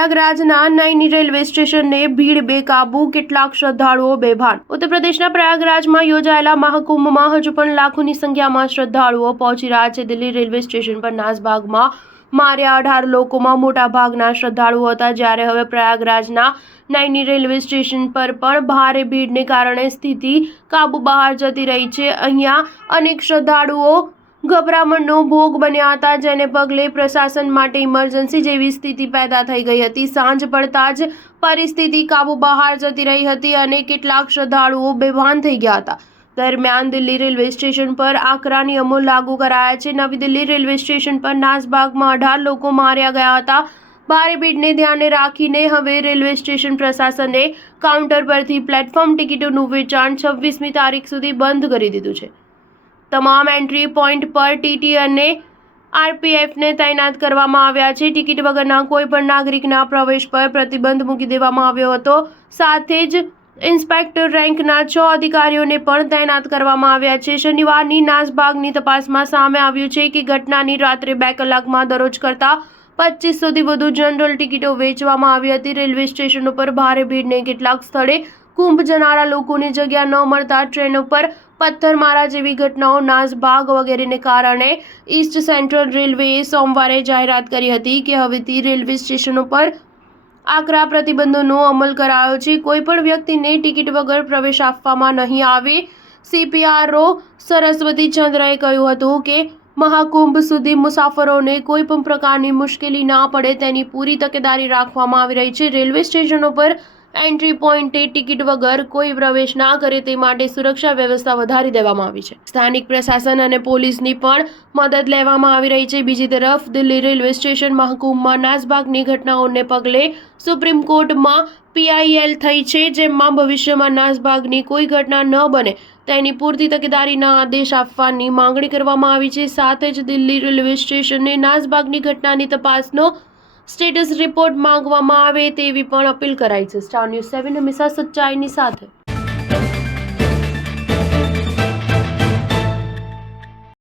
પ્રયાગરાજના Naini railway સ્ટેશનને ભીડ બેકાબુ, કેટલાક શ્રદ્ધાળુઓ બેભાન। ઉત્તર પ્રદેશના પ્રયાગરાજમાં યોજાયેલા મહાકુંભમાં હજુ પણ લાખોની સંખ્યામાં શ્રદ્ધાળુઓ પહોંચી રહ્યા છે। દિલ્હી રેલવે સ્ટેશન પર નાસભાગમાં માર્યા 18 લોકોમાં મોટા ભાગના શ્રદ્ધાળુઓ હતા, જ્યારે હવે પ્રયાગરાજના નૈની રેલવે સ્ટેશન પર પણ ભારે ભીડને કારણે સ્થિતિ કાબુ બહાર જતી રહી છે। અહીંયા અનેક શ્રદ્ધાળુઓ ગભરામણનો ભોગ બન્યા હતા, જેને પગલે પ્રશાસન માટે ઇમરજન્સી જેવી સ્થિતિ પેદા થઈ ગઈ હતી। સાંજ પડતા જ પરિસ્થિતિ કાબુ બહાર જતી રહી હતી અને કેટલાક શ્રદ્ધાળુઓ બેભાન થઈ ગયા હતા। દરમિયાન દિલ્હી રેલવે સ્ટેશન પર આકરા નિયમો લાગુ કરાયા છે। નવી દિલ્હી રેલવે સ્ટેશન પર નાસભાગમાં 18 લોકો માર્યા ગયા હતા। ભારે ભીડને ધ્યાને રાખીને હવે રેલવે સ્ટેશન પ્રશાસને કાઉન્ટર પરથી પ્લેટફોર્મ ટિકિટોનું વેચાણ 26મી તારીખ સુધી બંધ કરી દીધું છે। તમામ એન્ટ્રી પોઈન્ટ પર ટીટી અને આરપીએફને તૈનાત કરવામાં આવ્યા છે। ટિકિટ વગરના કોઈપણ નાગરિકના પ્રવેશ પર પ્રતિબંધ મૂકી દેવામાં આવ્યો હતો। સાથે જ ઇન્સ્પેક્ટર રેન્કના 6 અધિકારીઓને પણ તૈનાત કરવામાં આવ્યા છે। શનિવારની નાસભાગની તપાસમાં સામે આવ્યું છે કે ઘટનાની રાત્રે 2 કલાકમાં દરરોજ કરતાં 2500થી વધુ જનરલ ટિકિટો વેચવામાં આવી હતી। રેલવે સ્ટેશનો પર ભારે ભીડને કેટલાક સ્થળે કુંભ જનારા લોકોને જગ્યા ન મળતા ટ્રેનો પર પથ્થરમારા જેવી ઘટનાઓ, નાસભાગ વગેરેને કારણે ઈસ્ટ સેન્ટ્રલ રેલવેએ સોમવારે જાહેરાત કરી હતી કે હવેથી રેલવે સ્ટેશનો પર આકરા પ્રતિબંધોનો અમલ કરાયો છે। કોઈપણ વ્યક્તિને ટિકિટ વગર પ્રવેશ આપવામાં નહીં આવે। CPRO સરસ્વતી ચંદ્રએ કહ્યું હતું કે મહાકુંભ સુધી મુસાફરોને કોઈપણ પ્રકારની મુશ્કેલી ના પડે તેની પૂરી તકેદારી રાખવામાં આવી રહી છે। રેલવે સ્ટેશનો પર એન્ટ્રી પોઈન્ટે ટિકિટ વગર કોઈ પ્રવેશ ના કરે તે માટે સુરક્ષા વ્યવસ્થા વધારી દેવામાં આવી છે। સ્થાનિક પ્રશાસન અને પોલીસની પણ મદદ લેવામાં આવી રહી છે। બીજી તરફ દિલ્હી રેલવે સ્ટેશન મહાકુંભમાં નાસભાગની ઘટનાઓને પગલે સુપ્રીમ કોર્ટમાં PIL થઈ છે, જેમાં ભવિષ્યમાં નાસભાગની કોઈ ઘટના ન બને તેની પૂરતી તકેદારીના આદેશ આપવાની માંગણી કરવામાં આવી છે। સાથે જ દિલ્હી રેલવે સ્ટેશને નાસભાગની ઘટનાની તપાસનો સ્ટેટસ રિપોર્ટ માંગવામાં આવે તેવી પણ અપીલ કરાઈ છે। સ્ટાર ન્યૂઝ 7 હંમેશા સચ્ચાઈની સાથે।